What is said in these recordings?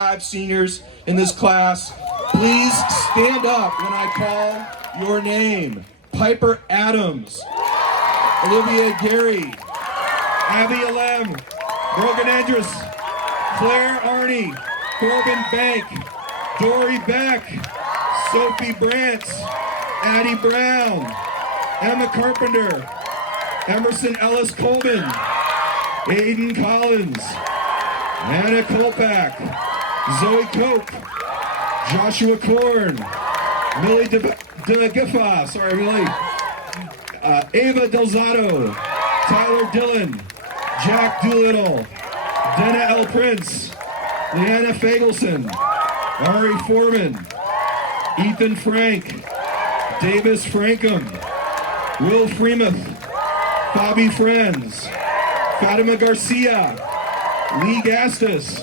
5 seniors in this class. Please stand up when I call your name. Piper Adams, Olivia Gary, Abby Alem, Brogan Andrus, Claire Arney, Corbin Bank, Dory Beck, Sophie Brantz, Addie Brown, Emma Carpenter, Emerson Ellis Colvin, Aiden Collins, Anna Kolpak, Zoe Cope, Joshua Korn, Millie DeGiffa, sorry Millie, Ava Delzato, Tyler Dillon, Jack Doolittle, Dana L. Prince, Leanna Fagelson, Ari Foreman, Ethan Frank, Davis Frankham, Will Freemuth, Bobby Friends, Fatima Garcia, Lee Gastus,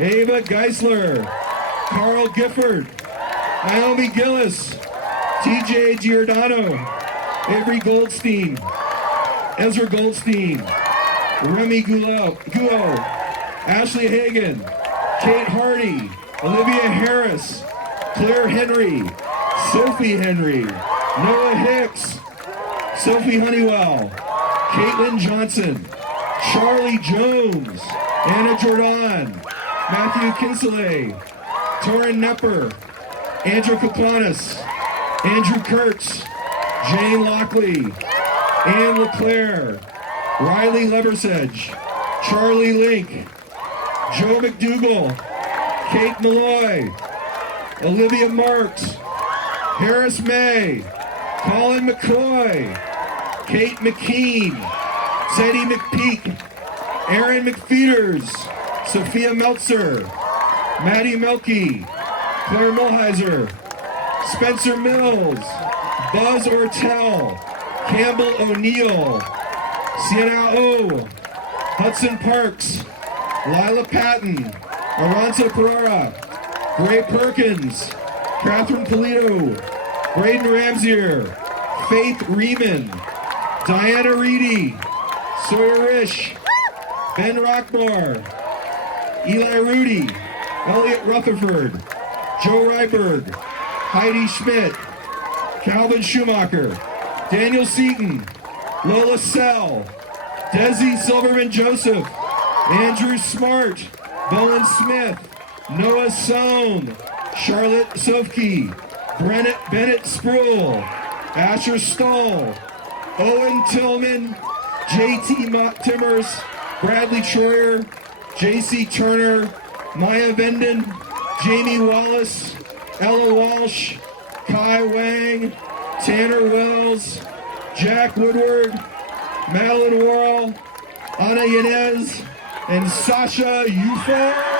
Ava Geisler, Carl Gifford, Naomi Gillis, TJ Giordano, Avery Goldstein, Ezra Goldstein, Remy Guo, Ashley Hagan, Kate Hardy, Olivia Harris, Claire Henry, Sophie Henry, Noah Hicks, Sophie Honeywell, Caitlin Johnson, Charlie Jones, Anna Jordan, Matthew Kinsley, Torin Nepper, Andrew Kaplanis, Andrew Kurtz, Jane Lockley, Ann LeClaire, Riley Leversedge, Charlie Link, Joe McDougall, Kate Malloy, Olivia Marks, Harris May, Colin McCoy, Kate McKean, Sadie McPeak, Aaron McFeeters, Sophia Meltzer, Maddie Melky, Claire Mulheiser, Spencer Mills, Buzz Ortell, Campbell O'Neill, Sienna O, Hudson Parks, Lila Patton, Aranza Pereira, Gray Perkins, Catherine Polito, Braden Ramsier, Faith Riemann, Diana Reedy, Sawyer Risch, Ben Rockmore, Eli Rudy, Elliot Rutherford, Joe Ryberg, Heidi Schmidt, Calvin Schumacher, Daniel Seaton, Lola Sell, Desi Silverman Joseph, Andrew Smart, Bowen Smith, Noah Sohn, Charlotte Sofke, Bennett Sproul, Asher Stoll, Owen Tillman, JT Timmers, Bradley Troyer, JC Turner, Maya Venden, Jamie Wallace, Ella Walsh, Kai Wang, Tanner Wells, Jack Woodward, Madeline Worrell, Ana Yanez, and Sasha Ufo.